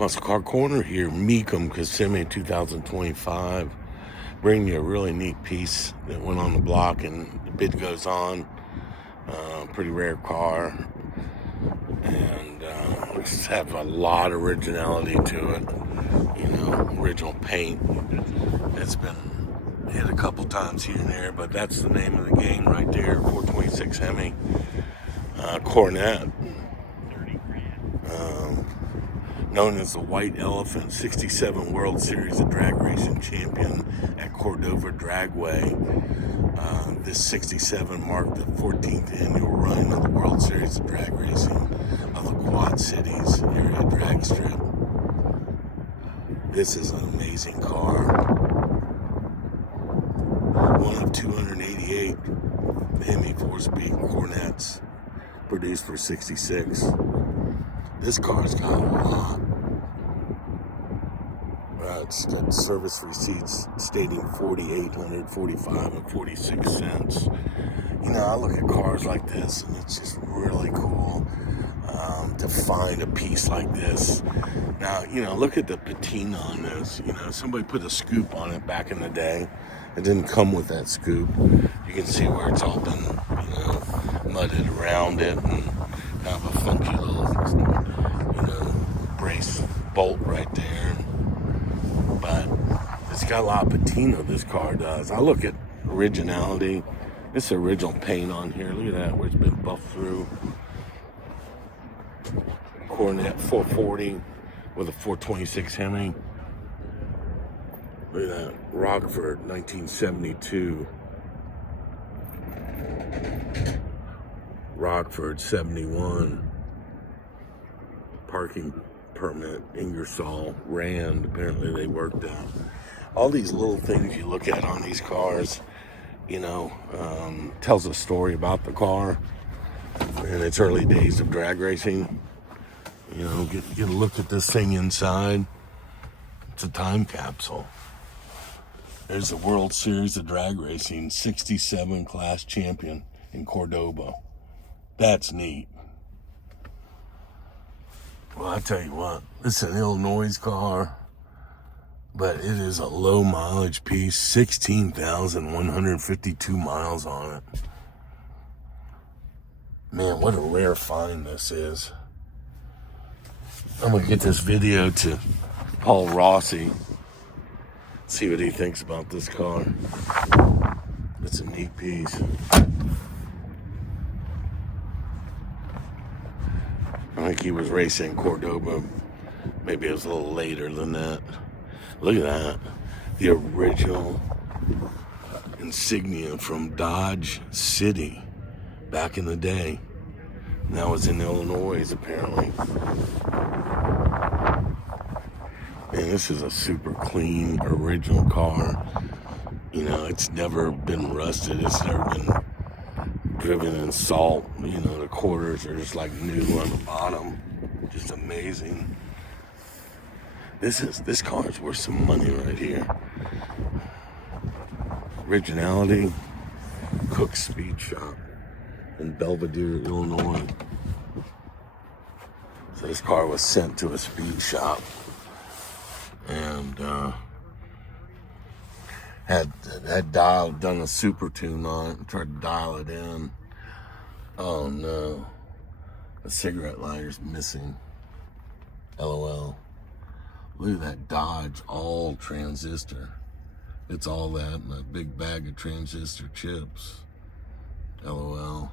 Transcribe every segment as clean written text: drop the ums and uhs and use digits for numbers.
Muscle Car Corner here, Mecum Kissimmee 2025. Bring you a really neat piece that went on the block and the bid goes on. Pretty rare car, and looks to have a lot of originality to it. You know, original paint. It's been hit a couple times here and there, but that's the name of the game right there. 426 Hemi Cornet. Known as the White Elephant, 67 World Series of Drag Racing champion at Cordova Dragway. This 67 marked the 14th annual run of the World Series of Drag Racing of the Quad Cities area drag strip. This is an amazing car. One of 288 Hemi 4-speed Cornets produced for 66. This car's got a lot. It's got service receipts stating $4,845 and 46 cents. You know, I look at cars like this, and it's just really cool to find a piece like this. Now, you know, look at the patina on this. You know, somebody put a scoop on it back in the day. It didn't come with that scoop. You can see where it's all been, you know, mudded around it, and kind of a funky little, you know, brace bolt right there. But it's got a lot of patina, this car does. I look at originality. It's original paint on here. Look at that, where it's been buffed through. Cornet 440 with a 426 Hemi. Look at that, Rockford 1972. Rockford 71. Parking permit, Ingersoll, Rand, apparently they worked out. All these little things you look at on these cars, you know, tells a story about the car and its early days of drag racing. You know, get a look at this thing inside. It's a time capsule. There's the World Series of Drag Racing 67 class champion in Cordova. That's neat. Well, I tell you what, this is an Illinois car, but it is a low mileage piece, 16,152 miles on it. Man, what a rare find this is. I'm gonna get this video to Paul Rossi, see what he thinks about this car. It's a neat piece. I think he was racing Cordova. Maybe it was a little later than that. Look at that. The original insignia from Dodge City back in the day. And that was in Illinois, apparently. And this is a super clean, original car. You know, it's never been rusted. It's never been driven in salt. You know, the quarters are just like new on the bottom. Just amazing. This car is worth some money right here. Originality, Cook Speed Shop in Belvedere, Illinois. So this car was sent to a speed shop and had done a super tune on it and tried to dial it in. Oh no, the cigarette lighter's missing. LOL. Look at that Dodge all transistor. It's all that and a big bag of transistor chips. LOL.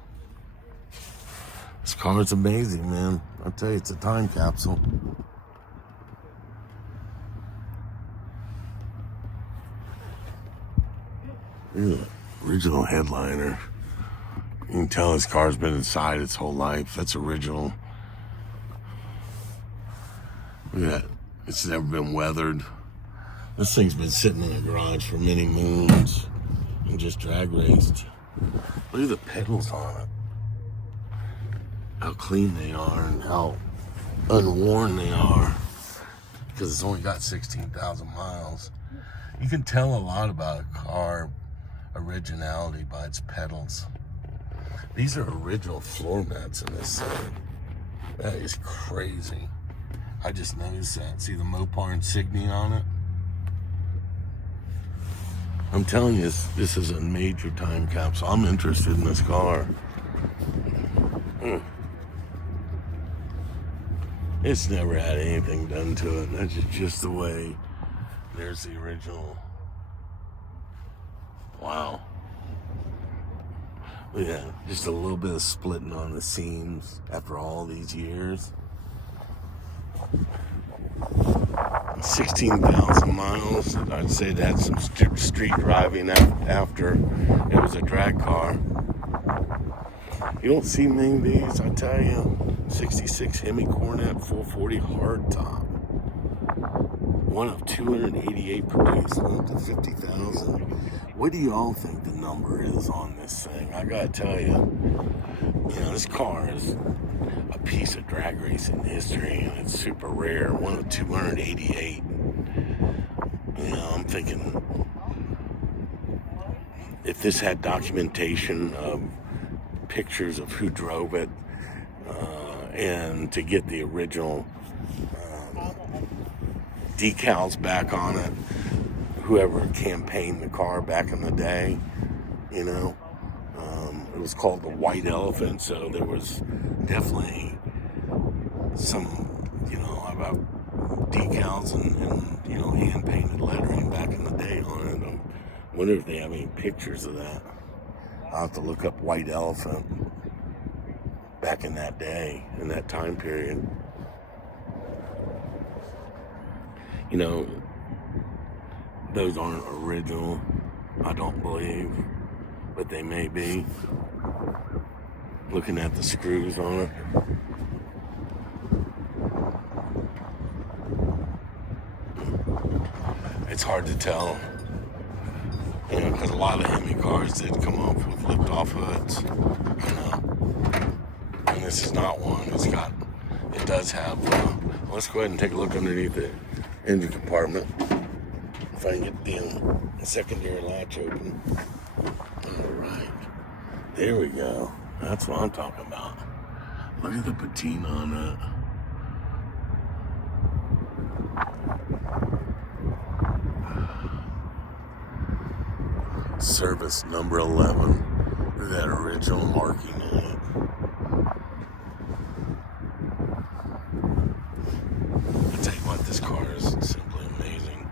This car is amazing, man. I'll tell you, it's a time capsule. Look at that original headliner. You can tell this car's been inside its whole life. That's original. Look at that. It's never been weathered. This thing's been sitting in a garage for many moons and just drag raced. Look at the pedals on it. How clean they are and how unworn they are. Because it's only got 16,000 miles. You can tell a lot about a car originality by its pedals. These are original floor mats in this thing. That is crazy. I just noticed that. See the Mopar insignia on it? I'm telling you, this is a major time capsule. I'm interested in this car. It's never had anything done to it. That's just the way. There's the original. Wow. Yeah, just a little bit of splitting on the seams after all these years. 16,000 miles. I'd say that's some street driving after it was a drag car. You don't see many of these, I tell you. 66 Hemi Cornet 440 hardtop. One of 288 produced, up to 50,000. What do you all think the number is on this thing? I gotta tell you, this car is a piece of drag racing history, and it's super rare. One of 288. I'm thinking if this had documentation of pictures of who drove it, and to get the original decals back on it, whoever campaigned the car back in the day, it was called the White Elephant, so there was definitely some, about decals and hand-painted lettering back in the day on it. I wonder if they have any pictures of that. I'll have to look up White Elephant back in that day, in that time period. Those aren't original, I don't believe, but they may be. Looking at the screws on it. It's hard to tell, because a lot of Hemi cars did come up with lift off hoods, and this is not one. It does have, let's go ahead and take a look underneath the engine compartment. If I can get the secondary latch open. All right, there we go. That's what I'm talking about. Look at the patina on that. Service number 11. With that original marking on it. I'll tell you what, this car is simply amazing.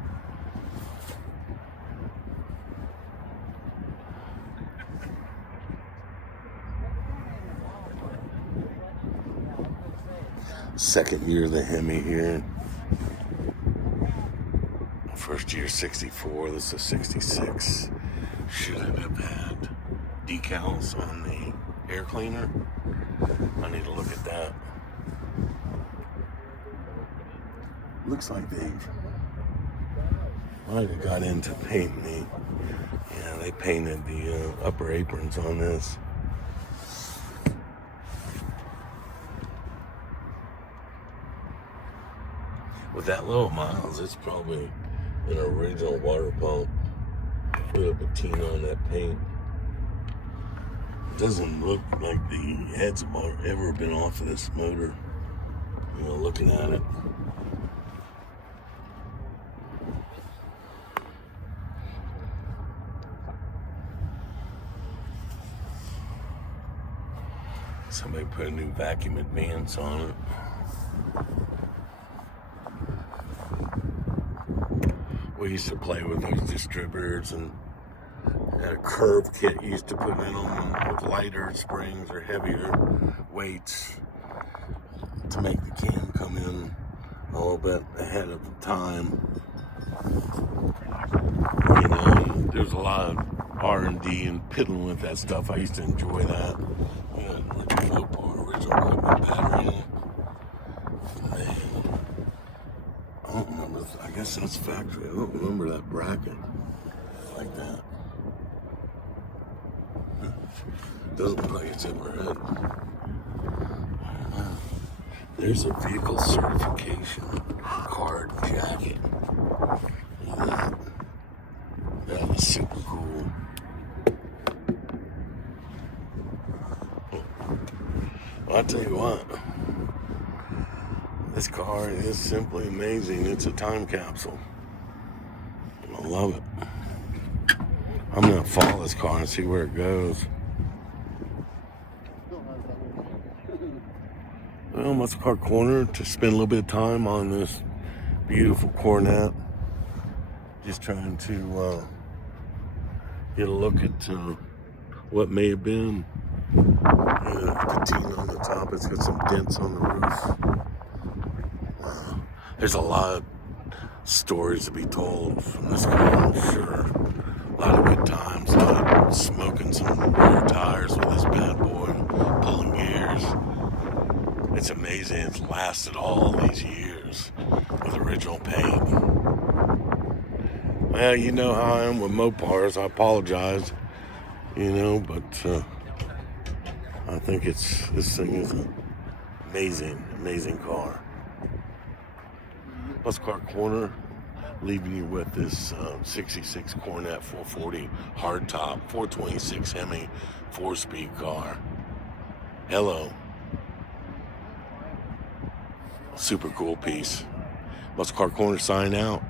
Second year of the Hemi here. First year 64, this is 66. Should have had decals on the air cleaner. I need to look at that. Looks like they've might have got into painting they painted the upper aprons on this. With that low miles, it's probably an original water pump with a patina on that paint. It doesn't look like the heads have ever been off of this motor, looking at it. Somebody put a new vacuum advance on it. We used to play with those distributors and had a curve kit used to put in them with lighter springs or heavier weights to make the cam come in a little bit ahead of time. There's a lot of R&D and piddling with that stuff. I used to enjoy that. Like the Mopar original equipment battery. I don't remember. I guess that's factory. I don't remember that bracket like that. Doesn't look like it's ever had. There's a vehicle certification card jacket. Look at that. That is super cool. Well, I'll tell you what. This car is simply amazing. It's a time capsule. I love it. I'm going to follow this car and see where it goes. Well, Muscle Car Corner to spend a little bit of time on this beautiful Cornet. Just trying to get a look at what may have been. Patina on the top. It's got some dents on the roof. There's a lot of stories to be told from this car, I'm sure. A lot of good times, a lot of smoking some rear tires with this bad boy, pulling gears. It's amazing it's lasted all these years with original paint. Well, you know how I am with Mopars. I apologize, but I think this thing is an amazing car. Muscle Car Corner, leaving you with this 66 Cornet 440 hardtop, 426 Hemi 4-speed car. Hello. Super cool piece. Muscle Car Corner signing out.